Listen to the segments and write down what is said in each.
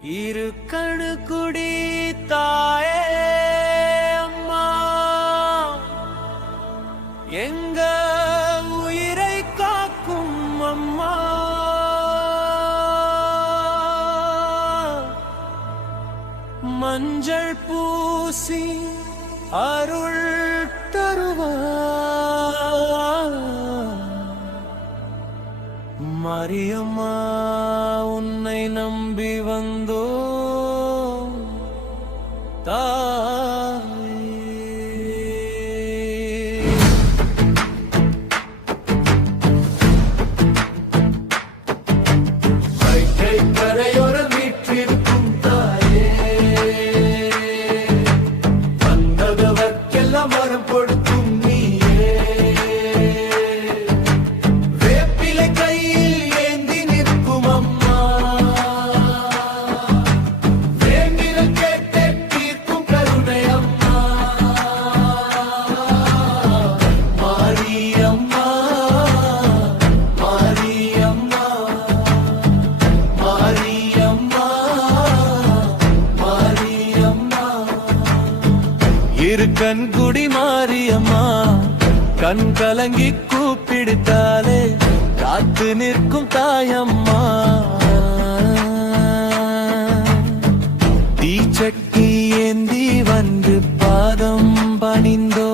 இரு கணு குடி தாயே அம்மா எங்க உயிரை காக்கும் அம்மா மஞ்சள் பூசி அருள் தருவார் மரியம்மா உன்னை நம்பி வந்தோ கரையோர வீற்றிருக்கும் தாயே வந்தவர்க்கெல்லாம் வரம் கொடுக்கும் நீயே வேப்பிலை கையில் ஏந்தி நிற்கும் அம்மா வேண்டின கேட்டே தீர்க்கும் கருணை அம்மா மாரியம்மா மாரியம்மா இரு கண் குடி மாரியம்மா கண் கலங்கி கூப்பிடுத்தாலே காத்து நிற்கும் தாயம்மா தீச்சட்டி ஏந்தி வந்து பாதம் பணிந்தோ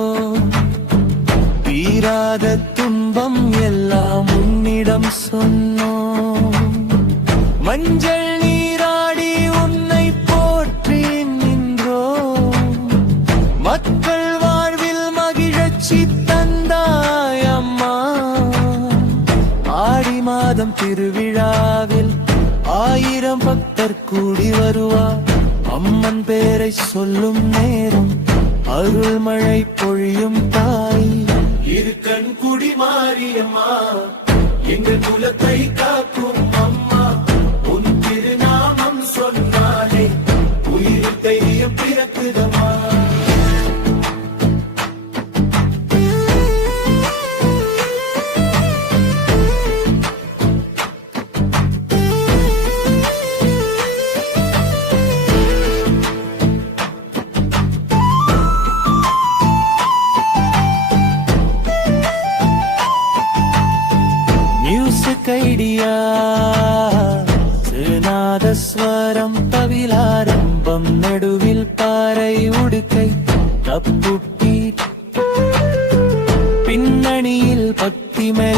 தீராத துன்பம் எல்லாம் உன்னிடம் சொன்னோம் மஞ்சள் நீராடி உன்னை போற்றி நின்றோம் மக்கள் வாழ்வில் மகிழ்ச்சி தந்தாயம்மா ஆடி மாதம் திருவிழாவில் 1000 பக்தர் கூடி வருவார் அம்மன் பேரை சொல்லும் நேரம் அருள் மழை பொழியும் தாய் இரு கண் குடி மாரியம்மா எங்கள் குலத்தை காக்கும் அம்மா உன் திருநாமம் சொன்னாலே உயிர் தைரியம் பிறக்குதம்மா கைடியா நாதஸ்வரம் தவிலாரம்பம் நடுவில் பாறை உடுக்கை தப்புப்பி பின்னணியில் பக்திமே